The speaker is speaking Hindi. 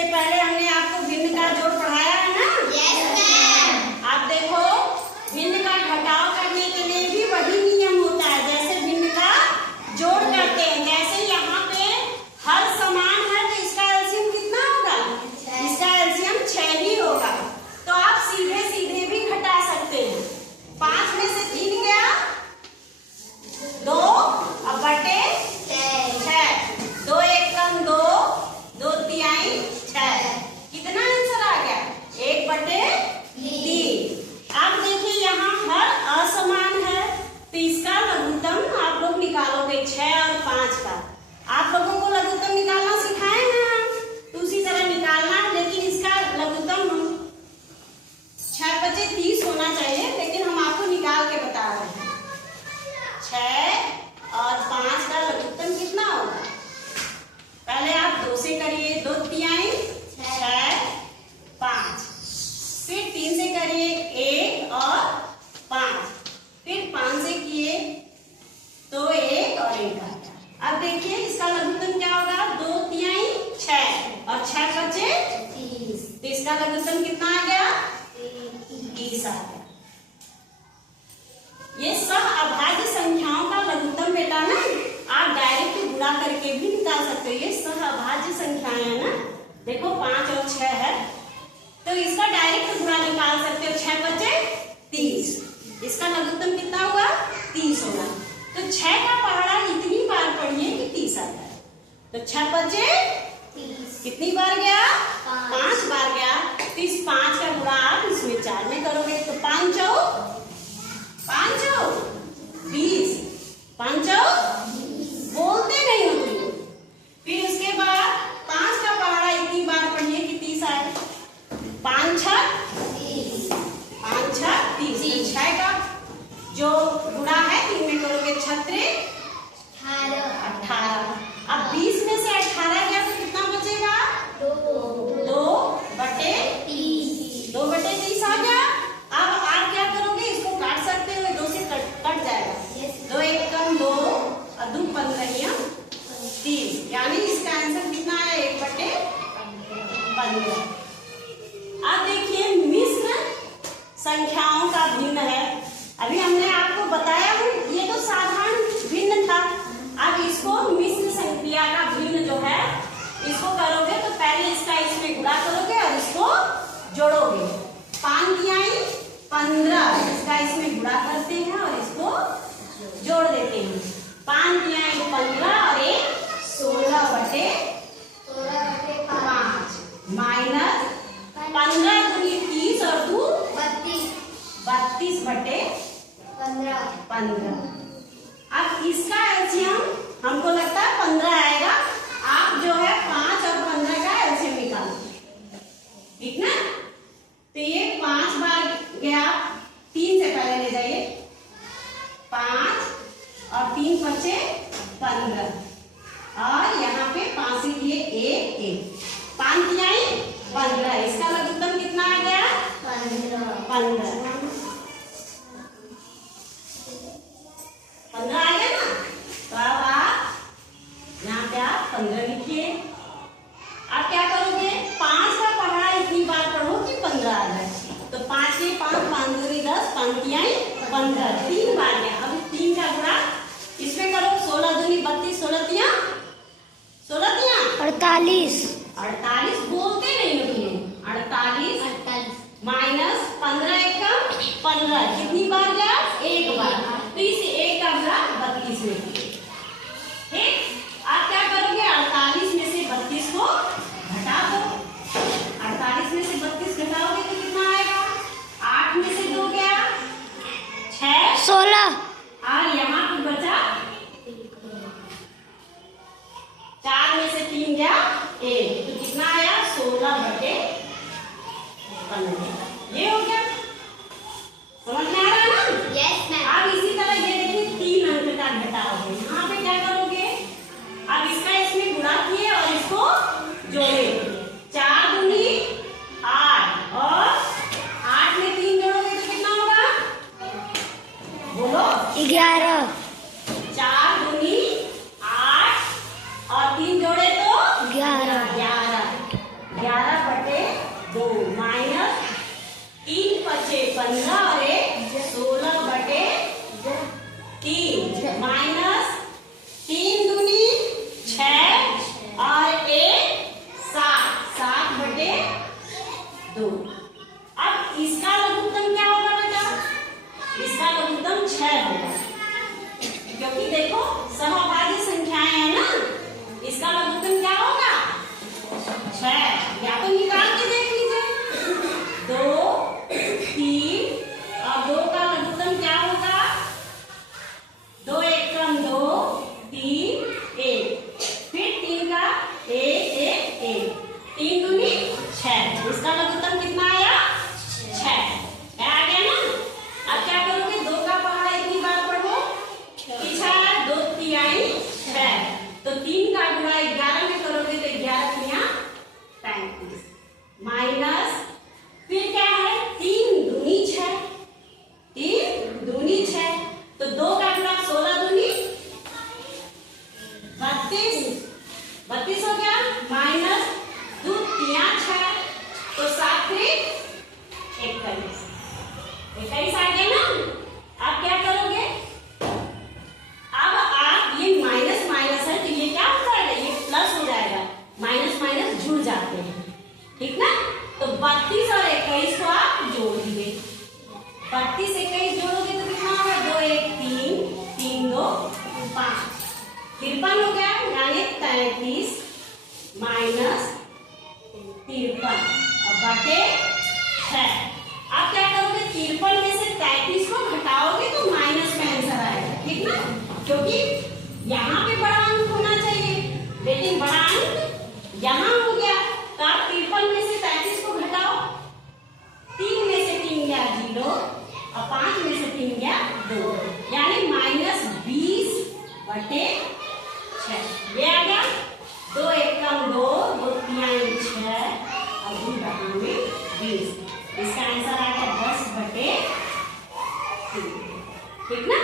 इससे पहले हमने आपको भिन्न का जोड़ पढ़ाया है ना? Yes ma'am. आप देखो भिन्न का घटाव करने के लिए भी वही नियम होता है जैसे भिन्न का जोड़ करते हैं। जैसे यहाँ पे हर समान है तो इसका एलसीएम कितना होगा? इसका एलसीएम 6 ही होगा। तो आप सीधे सीधे भी घटा सकते हैं। 5 में से 3 गया 2 अब बटे 6। 2 एक कम 2, 2 तिहाई 6। कितना आंसर आ गया? 1 बटे 3। अब देखिए यहाँ हर असमान है तो इसका लघुत्तम आप लोग निकालोगे 6 और 5 का। आप लोगों को लघुत्तम निकालना सिखाए ना तो उसी तरह निकालना, लेकिन इसका लघुत्तम 6 बचे 30 होना चाहिए, लेकिन हम आपको निकाल के बता रहे हैं। 6 और 5 का लघुत्तम कितना होगा? पहले आप 2 से करिए, 2 तिहाई 6 5, फिर 3 से करिए 1 और 5, फिर 5 से किए तो 1 और 1 आ गया। अब देखिए इसका लघुत्तम क्या होगा? 2 तिहाई 6 और 6 बचे 30, तो इसका लघुत्तम कितना आ गया? 30 आ गया। ये सहअभाज्य संख्याओं का लघुत्तम बेटा ना आप डायरेक्ट गुणा करके भी निकाल सकते हो। ये सहअभाज्य संख्याएं है ना, देखो 5 और 6 है तो इसका डायरेक्ट गुणा निकाल सकते हो। 6 बचे 30, इसका लघुत्तम कितना हुआ? 30 होगा। तो 6 का पहाड़ा इतनी बार पढ़िए कि 30 आ जाए। तो 6 बचे 30 कितनी बार गया? 5 बार गया। तो इस 5 का गुणा आप इसमें 4 में करोगे तो 5 चौक 20, 5 चौक बोलते नहीं होती। फिर उसके बाद 5 का पहाड़ा इतनी बार पढ़िए कि 30 आए। 5 छक 30। 6 का जो गुणा है 3 में करोगे 36 18। अब 20 में से 18 गया तो कितना बचेगा? 2 बटे 30 आ गया। अब आप क्या करोगे? इसको काट सकते हो, 2 से कट जाएगा। 2 एक कम 2 और 2 15 30, यानी इसका आंसर कितना है? 1 बटे 15। अब देखिए मिश्र संख्याओं का भिन्न है। अभी हमने आपको बताया ये तो साधारण भिन्न था। अब इसको मिश्र संख्या का भिन्न जो है इसको करोगे तो पहले इसका इसमें गुणा करोगे और इसको जोड़ोगे। 5 तिहाई 15, इसका इसमें गुणा करते हैं और इसको जोड़ देते हैं। 5 तिहाई 15 और 1 16 बटे 5 माइनस 15 दूनी 30 और 2 32 बटे 15। अब इसका एलसीएम हमको लगता है 15 आएगा। आप जो है 5 और 15 का एलसीएम निकालो, ठीक ना? तो ये 5 बार गया, 3 से पहले ले जाइए। 5 और 3 बचे 15 और यहाँ पे 5 से लिए 1 5 तिहाई 15। इसका लघुत्तम कितना आ गया? 15 आ गया ना? तो अब आप यहाँ पे आप 15 लिखिए। आप क्या करोगे? 5 का पहाड़ा इतनी बार पढ़ो कि 15 आ जाए। तो 5 के 5 5 दूनी 10 5 तिहाई 15 3 बार गया। अब 3 का गुणा इसमें करो। 16 दूनी 32 16 तिहाई 48 बोलते नहीं होती 48 माइनस 15 एकम 15 कितनी बार गया? 1 बार। तो इस 1 का गुणा 32 में किए। ठीक, आप क्या करोगे? 48 में से 32 को घटा दो। 48 में से 32 घटाओगे तो कितना आएगा? 8 में से 2 गया 6 16 और यहाँ पे बचा 4 में से 3 गया 1, तो कितना आया? 16 बटे 15। ये हो गया। समझ में आ रहा है ना? Yes ma'am. अब इसी तरह ये देखिए 3 अंक का घटाओगे। यहाँ पे क्या करोगे? अब इसका इसमें गुणा किए और इसको जोड़े। 4 दूनी 8 और 8 में 3 जोड़ोगे तो कितना होगा? बोलो 11 4 दूनी 8 और 3 जोड़े तो 11 11 तो 3 का गुणा 11 में करोगे तो 11 तिया 35 माइनस फिर क्या है 3 दूनी 6 3 दूनी 6 तो 2 का गुणा 16 दूनी 32 हो गया माइनस 2 तिया 6 तो 7 3 21 आ गया ना। आप क्या करोगे अब आप ये माइनस माइनस है तो ये क्या हो जाएगा ये प्लस हो जाएगा माइनस माइनस जुड़ जाते हैं ठीक ना। तो 32 और 21 को आप जोड़ दिए 32 21 जोड़ोगे तो कितना होगा 2 1 3 3 2 5 53 हो गया यानी 33 माइनस 53 अब बटे 6। आप क्या करोगे 53 में से 33 को घटाओगे तो माइनस में आंसर आएगा ठीक ना क्योंकि यहाँ पे बड़ा अंक होना चाहिए लेकिन बड़ा अंक यहाँ हो गया तो आप 53 में से 33 को घटाओ 3 में से 3 गया 0 और 5 में से 3 गया 2 यानी माइनस 20 बटे 6 ये आ गया 2 एकम 2 2 तिहाई 6 और 2 दहाई 20 इसका आंसर आ गया 10 बटे 3 ठीक ना।